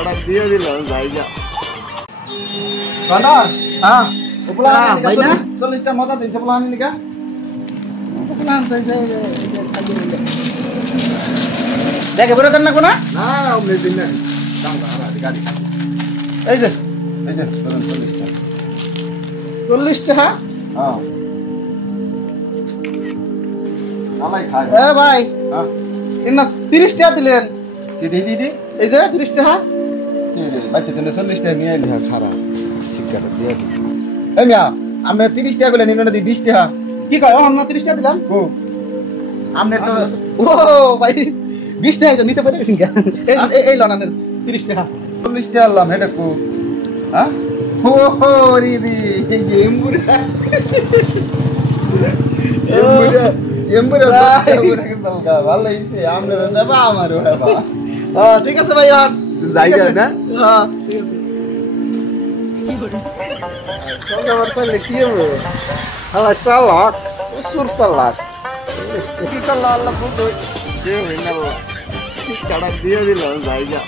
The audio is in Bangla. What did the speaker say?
টাকা দিয়ে দিল জায়গা কটা হ্যাঁ উপলা ভাই না 40 টা মজা দিন উপলা আনি নিকা প্ল্যান চাইছে দেখে বেরো দেন না কোনা না ওমনে দিন না দাম আর গাড়ি এই যে 40 টা 40 টাকা হ্যাঁ আমায় খায় এ ভাই হ্যাঁ ইন্না 30 টাকা দিলেন দিদি এই যে 30 টাকা বাইতে তুমি 40 টাকা নিয়ে আইলি খারাপ শিক্ষাটা দিয়ে এই মিয়া আমি 30 টাকা বলে নিনো না 20 টাকা কি কয় ও আমরা 30 টাকা দিলাম ও আমনে তো ও ভাই 20 টাকা নিতে পারে গেছেন এই লনানের 30 টাকা 40 টাকা আনলাম এটা কো হ্যাঁ ও হো রি এই যে এমবুরা কিন্তু ভালো হইছে আমনে যাবা আমারও বাবা ঠিক আছে ভাই আর জায়গা না হ্যাঁ ঠিক আছে চল যাবার করলে কি হবে হালা সালাক সুর সালাক কি করলো আল্লাহ বলতো যে হইনা টাকা দিয়ে দিল জায়গা